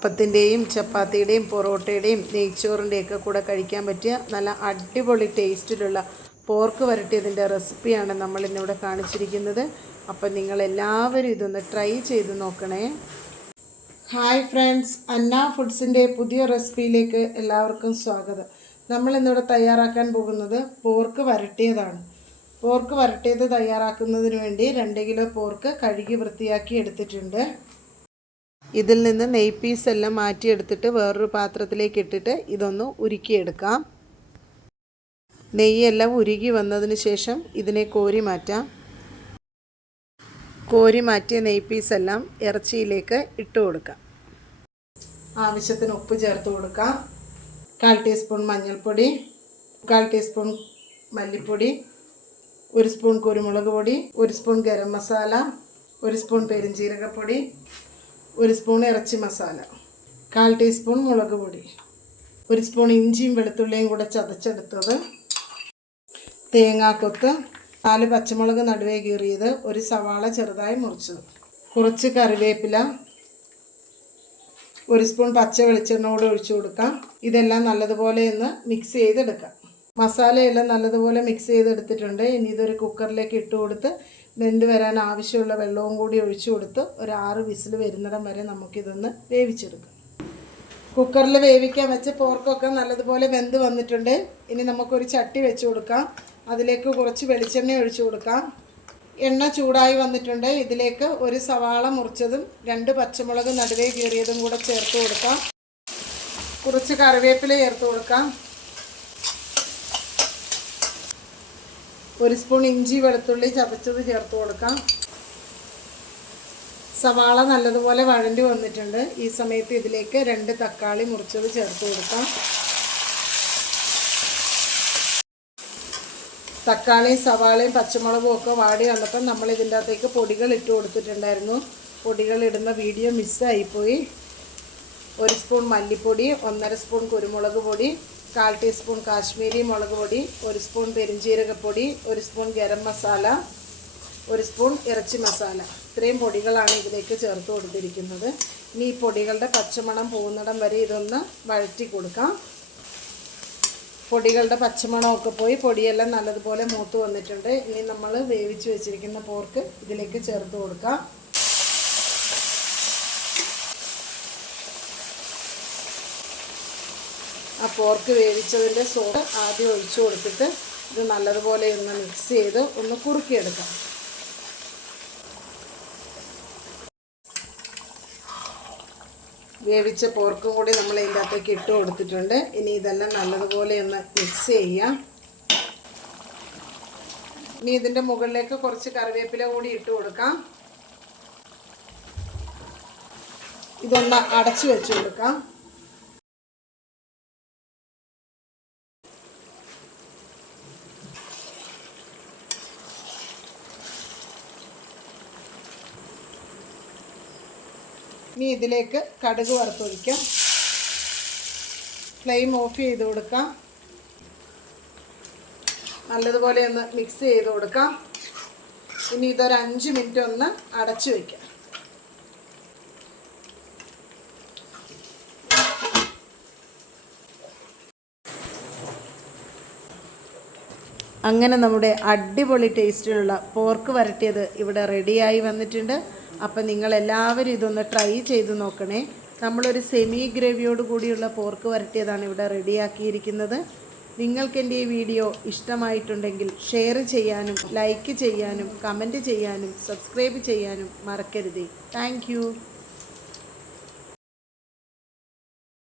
അപ്പത്തിന്റെയും ചപ്പാത്തിയുടെയും പൊറോട്ടയുടെയും നെയ്ച്ചോറിന്റെയൊക്കെ കൂടെ കഴിക്കാൻ പറ്റിയ നല്ല അടിപൊളി ടേസ്റ്റിലുള്ള പോർക്ക് വരട്ടിയതിന്റെ റെസിപ്പിയാണ് നമ്മൾ ഇന്നിവിടെ കാണിച്ചിരിക്കുന്നത്. അപ്പം നിങ്ങളെല്ലാവരും ഇതൊന്ന് ട്രൈ ചെയ്ത് നോക്കണേ. ഹായ് ഫ്രണ്ട്സ് അന്ന ഫുഡ്സിന്റെ പുതിയ റെസിപ്പിയിലേക്ക് എല്ലാവർക്കും സ്വാഗതം. നമ്മൾ ഇന്നിവിടെ തയ്യാറാക്കാൻ പോകുന്നത് പോർക്ക് വരട്ടിയതാണ്. പോർക്ക് വരട്ടിയത് തയ്യാറാക്കുന്നതിന് വേണ്ടി രണ്ട് കിലോ പോർക്ക് കഴുകി വൃത്തിയാക്കി എടുത്തിട്ടുണ്ട്. ഇതിൽ നിന്ന് നെയ് പീസ് എല്ലാം മാറ്റിയെടുത്തിട്ട് വേറൊരു പാത്രത്തിലേക്ക് ഇട്ടിട്ട് ഇതൊന്ന് ഉരുക്കിയെടുക്കാം. നെയ്യെല്ലാം ഉരുകി വന്നതിന് ശേഷം ഇതിനെ കോരി മാറ്റാം. കോരി മാറ്റിയ നെയ് പീസ് എല്ലാം ഇറച്ചിയിലേക്ക് ഇട്ട് കൊടുക്കാം. ആവശ്യത്തിന് ഉപ്പ് ചേർത്ത് കൊടുക്കാം. കാൽ ടീസ്പൂൺ മഞ്ഞൾപ്പൊടി കാൽ ടീസ്പൂൺ മല്ലിപ്പൊടി ഒരു സ്പൂൺ കുരുമുളക് പൊടി ഒരു സ്പൂൺ ഗരം മസാല ഒരു സ്പൂൺ പെരിഞ്ജീരകപ്പൊടി ഒരു സ്പൂൺ ഇറച്ചി മസാല കാൽ ടീസ്പൂൺ മുളക് പൊടി ഒരു സ്പൂൺ ഇഞ്ചിയും വെളുത്തുള്ളിയും കൂടെ ചതച്ചെടുത്തത് തേങ്ങാക്കൊത്ത് നാല് പച്ചമുളക് നടുവേ കീറിയത് ഒരു സവാള ചെറുതായി മുറിച്ചത് കുറച്ച് കറിവേപ്പില ഒരു സ്പൂൺ പച്ച വെളിച്ചെണ്ണ കൂടെ ഒഴിച്ചു കൊടുക്കാം. ഇതെല്ലാം നല്ലതുപോലെ ഒന്ന് മിക്സ് ചെയ്തെടുക്കാം. മസാലയെല്ലാം നല്ലതുപോലെ മിക്സ് ചെയ്തെടുത്തിട്ടുണ്ട്. ഇനി ഇതൊരു കുക്കറിലേക്ക് ഇട്ട് കൊടുത്ത് വെന്ത് വരാൻ ആവശ്യമുള്ള വെള്ളവും കൂടി ഒഴിച്ചു കൊടുത്ത് ഒരു ആറ് വിസിൽ വരുന്നിടം വരെ നമുക്കിതൊന്ന് വേവിച്ചെടുക്കാം. കുക്കറിൽ വേവിക്കാൻ വെച്ച പോർക്കൊക്കെ നല്ലതുപോലെ വെന്ത് വന്നിട്ടുണ്ട്. ഇനി നമുക്കൊരു ചട്ടി വെച്ച് കൊടുക്കാം. അതിലേക്ക് കുറച്ച് വെളിച്ചെണ്ണ ഒഴിച്ചു കൊടുക്കാം. എണ്ണ ചൂടായി വന്നിട്ടുണ്ട്. ഇതിലേക്ക് ഒരു സവാള മുറിച്ചതും രണ്ട് പച്ചമുളക് നടുവേ കീറിയതും കൂടെ ചേർത്ത് കൊടുക്കാം. കുറച്ച് കറിവേപ്പില ചേർത്ത് കൊടുക്കാം. ഒരു സ്പൂൺ ഇഞ്ചി വെളുത്തുള്ളി ചതച്ചത് ചേർത്ത് കൊടുക്കാം. സവാള നല്ലതുപോലെ വഴണ്ടി വന്നിട്ടുണ്ട്. ഈ സമയത്ത് ഇതിലേക്ക് രണ്ട് തക്കാളി മുറിച്ചത് ചേർത്ത് കൊടുക്കാം. തക്കാളിയും സവാളയും പച്ചമുളകും ഒക്കെ വാടി വന്നപ്പം നമ്മൾ ഇതിന്റെ അകത്തേക്ക് പൊടികൾ ഇട്ട് കൊടുത്തിട്ടുണ്ടായിരുന്നു. പൊടികൾ ഇടുന്ന വീഡിയോ മിസ്സായിപ്പോയി ഒരു സ്പൂൺ മല്ലിപ്പൊടി ഒന്നര സ്പൂൺ കുരുമുളക് പൊടി കാൽ ടീസ്പൂൺ കാശ്മീരി മുളക് പൊടി ഒരു സ്പൂൺ പെരിഞ്ജീരകപ്പൊടി ഒരു സ്പൂൺ ഗരം മസാല ഒരു സ്പൂൺ ഇറച്ചി മസാല. ഇത്രയും പൊടികളാണ് ഇതിലേക്ക് ചേർത്ത് കൊടുത്തിരിക്കുന്നത്. ഇനി ഈ പൊടികളുടെ പച്ചമണം പോകുന്നിടം വരെ ഇതൊന്ന് വഴറ്റി കൊടുക്കാം. പൊടികളുടെ പച്ചമണമൊക്കെ പോയി പൊടിയെല്ലാം നല്ലതുപോലെ മൂത്ത് വന്നിട്ടുണ്ട്. ഇനി നമ്മൾ വേവിച്ച് വെച്ചിരിക്കുന്ന പോർക്ക് ഇതിലേക്ക് ചേർത്ത് കൊടുക്കാം. ആ പോർക്ക് വേവിച്ചതിന്റെ സോപ്പ് ആദ്യം ഒഴിച്ചു കൊടുത്തിട്ട് ഇത് നല്ലതുപോലെ ഒന്ന് മിക്സ് ചെയ്ത് ഒന്ന് കുറുക്കിയെടുക്കാം. വേവിച്ച പോർക്കും കൂടി നമ്മൾ ഇതിന്റെ അകത്തേക്ക് ഇട്ട് കൊടുത്തിട്ടുണ്ട്. ഇനി ഇതെല്ലാം നല്ലതുപോലെ ഒന്ന് മിക്സ് ചെയ്യാം ഇനി ഇതിന്റെ മുകളിലേക്ക് കുറച്ച് കറിവേപ്പില കൂടി ഇട്ട് കൊടുക്കാം. ഇതൊന്ന് അടച്ചു വെച്ച് കൊടുക്കാം. ഇനി ഇതിലേക്ക് കടുക് വറുത്തൊഴിക്കാം. ഫ്ലെയിം ഓഫ് ചെയ്ത് കൊടുക്കാം. നല്ലതുപോലെ ഒന്ന് മിക്സ് ചെയ്ത് കൊടുക്കാം. ഇനി ഇതൊരു അഞ്ച് മിനിറ്റ് ഒന്ന് അടച്ചു വയ്ക്കാം അങ്ങനെ നമ്മുടെ അടിപൊളി ടേസ്റ്റിലുള്ള പോർക്ക് വരട്ടിയത് ഇവിടെ റെഡിയായി വന്നിട്ടുണ്ട്. അപ്പം നിങ്ങളെല്ലാവരും ഇതൊന്ന് ട്രൈ ചെയ്ത് നോക്കണേ. നമ്മളൊരു സെമി ഗ്രേവിയോട് കൂടിയുള്ള പോർക്ക് വരട്ടിയതാണ് ഇവിടെ റെഡിയാക്കിയിരിക്കുന്നത്. നിങ്ങൾക്ക് എന്റെ ഈ വീഡിയോ ഇഷ്ടമായിട്ടുണ്ടെങ്കിൽ ഷെയർ ചെയ്യാനും ലൈക്ക് ചെയ്യാനും കമന്റ് ചെയ്യാനും സബ്സ്ക്രൈബ് ചെയ്യാനും മറക്കരുതേ. താങ്ക്